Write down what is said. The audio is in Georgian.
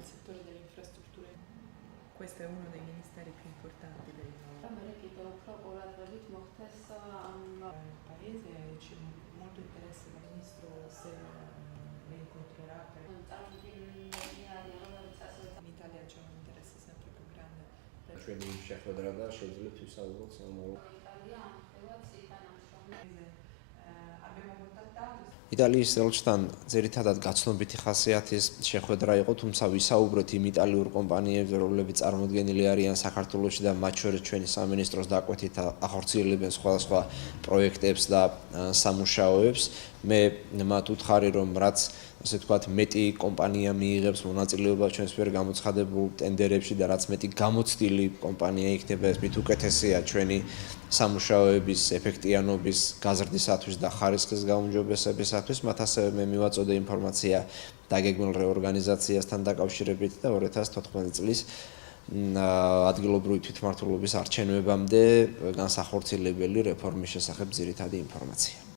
il settore delle infrastrutture. Questo è uno dei ministeri più importanti del paese c'è molto interesse dal ministro se le incontrerà in Italia c'è un interesse sempre più grande ჩვენი შეხვედრა და შევძლებთ ვისაუბროთ სამომავლო abbiamo contattato იტალიის ელჩთან ძირითადად გაცნობითი ხასიათის შეხვედრა იყო, თუმცა ვისაუბროთ იმ იტალიურ კომპანიებზე, რომლებიც წარმოდგენილი არიან საქართველოში და მათ შორის ჩვენი სამინისტროს დაკვეთით ახორციელებენ სხვადასხვა პროექტებს და სამუშაოებს. მე მათ უთხარი, რომ რაც ასე ვთქვათ, მეტი კომპანია მიიღებს მონაწილეობა ჩვენს მიერ გამოცხადებულ ტენდერებში და რაც მეტი გამოცდილი კომპანია იქნება, ეს მით უკეთესია ჩვენი სამუშაოების ეფექტიანობის გაზრდისათვის და ხარისხის გაუმჯობესებისათვის. მათ ასევე მე მივაწოდე ინფორმაცია დაგეგმილ რეორგანიზაციასთან დაკავშირებით და 2014 წლის ადგილობრივი თვითმმართველობის არჩევნებამდე განსახორციელებელი რეფორმის შესახებ ძირითადი ინფორმაცია.